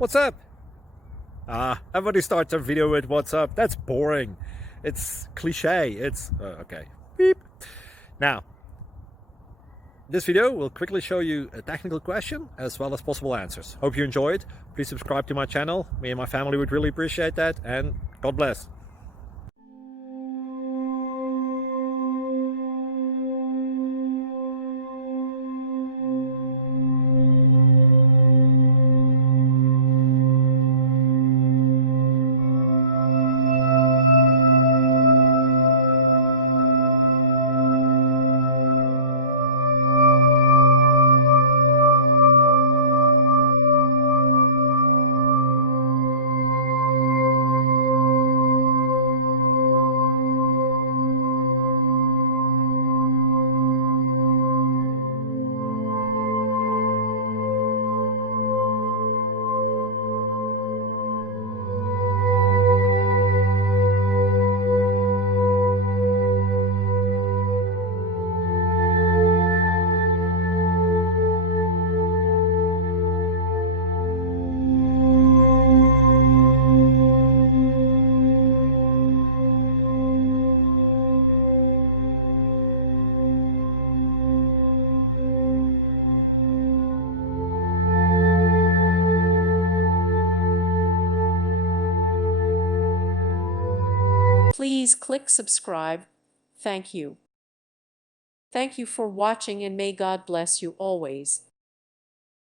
What's up? Everybody starts their video with what's up. That's boring. It's cliche. It's okay. Beep. Now, this video will quickly show you a technical question as well as possible answers. Hope you enjoyed. Please subscribe to my channel. Me and my family would really appreciate that, and God bless. Please click subscribe. Thank you. Thank you for watching, and may God bless you always.